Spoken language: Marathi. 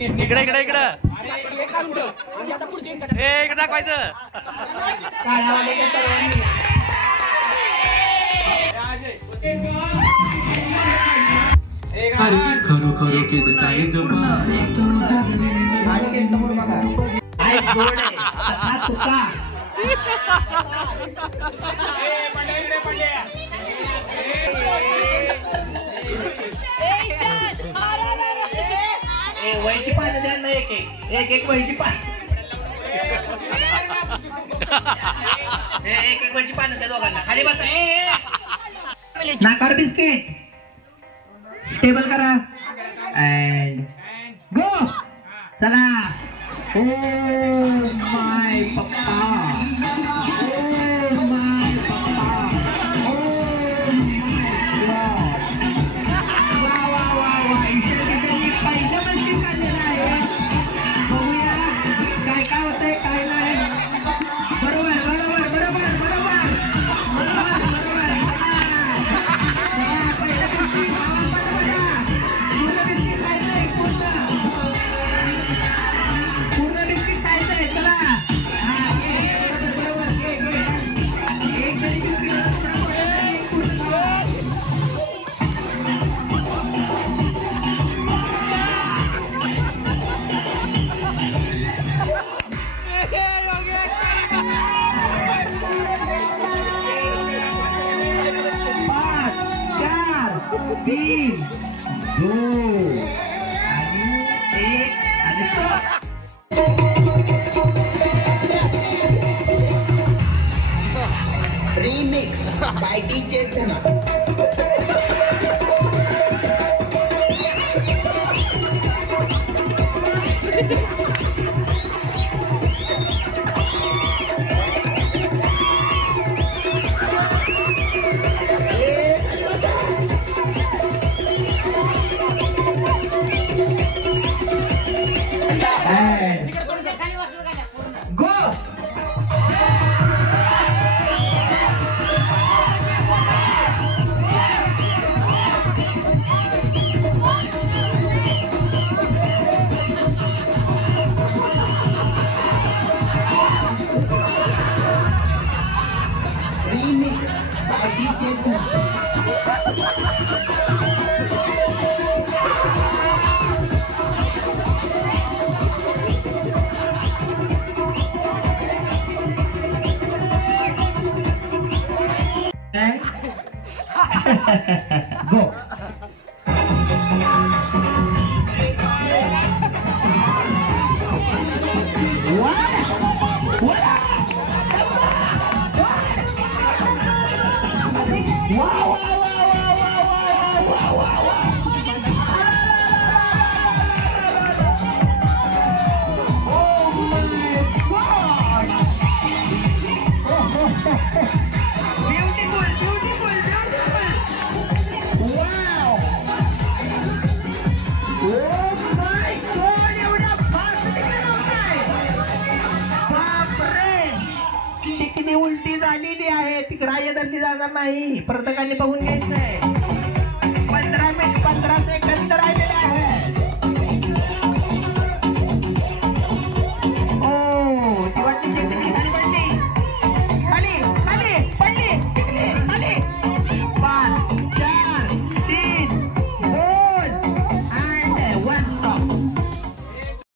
इकडे इकडे इकडे इकडे दाखवायचं. खरोखर काय वैची पानं द्या ना. एक एक वैची पान. एक एक वैची पानं त्या दोघांना. खाली बसा. नाकार बिस्किट. स्टेबल करा. And go. चला. ओ माय पप्पा. ओ माय पप्पा. Oh my God. वा वा वा वा. पहिलं मशीन काढलेलं आहे. बघूया काय काय होतंय काय नाही. बरोबर बरोबर बरोबर बरोबर पूर्ण बिस्किट खायचंय. चला. तीन दोन आणि एक आणि रिमिक्स बाय डीजे go. उलटी झालेली आहे ती ग्राह्य धरली जाणार नाही. प्रत्येकाने बघून घ्यायचंय. 15 मिनिट 15 सेकंद राहिलेले आहे.